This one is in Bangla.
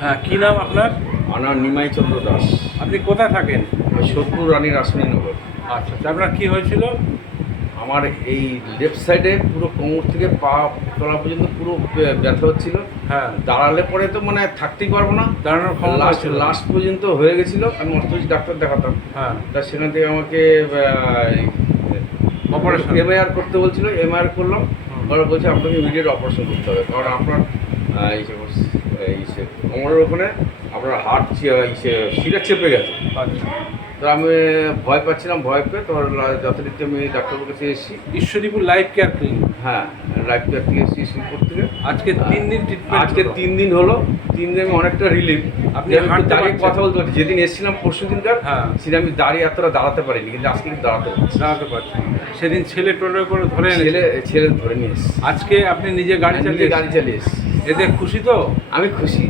হ্যাঁ, কী নাম আপনার? আমার নিমাই চন্দ্র দাস। আপনি কোথায় থাকেন? সোদপুর রানী রাসমণিনগর। আচ্ছা আচ্ছা, আপনার কী হয়েছিল? আমার এই লেফট সাইডে পুরো কোমর থেকে পা তলা পর্যন্ত পুরো ব্যথা হচ্ছিল। হ্যাঁ, দাঁড়ালে পরে তো মানে থাকতেই পারবো না। দাঁড়ানোর ক্ষমতা লাস্ট ছিল না। লাস্ট পর্যন্ত হয়ে গেছিলো। আমি অর্থোপেডিক ডাক্তার দেখাতাম। হ্যাঁ, তা সেখান থেকে আমাকে অপারেশন। এমআইআর করতে বলছিল। এমআইআর করলাম। ওরা বলছে আপনাকে ইমিডিয়েট অপারেশন করতে হবে, কারণ আপনার কোমরের ওখানে আপনার হার্ট শিরা চেপে গেছে। আচ্ছা, তো আমি ভয় পাচ্ছিলাম। ভয় পেয়ে তোমার যথারীতি আমি ডাক্তারবাবুর কাছে এসেছি। Ishwaripur life care clinic. হ্যাঁ, লাইফ কেয়ার থেকে এসেছি শ্রীপুর থেকে। আজকে 3 দিন ট্রিটমেন্ট। আজকে 3 দিন হলো। 3 দিনে আমি অনেকটা রিলিফ। আপনি আমি হাঁটতে দাঁড়িয়ে পারছেন? কথা বলতে পারছি। যেদিন এসেছিলাম পরশু দিনকার, হ্যাঁ, সেদিন আমি দাঁড়িয়ে এতটা দাঁড়াতে পারিনি, কিন্তু আজকে কিন্তু দাঁড়াতে পারছি। দাঁড়াতে পারছেন। সেদিন ছেলে টোটো করে ধরে ছেলে এনেছে। ছেলে ধরে নিয়ে এসেছি। আজকে আপনি নিজে গাড়ি আমি নিজে চালিয়ে গাড়ি চালিয়ে এসেছি। এতে খুশি তো? আমি খুশি।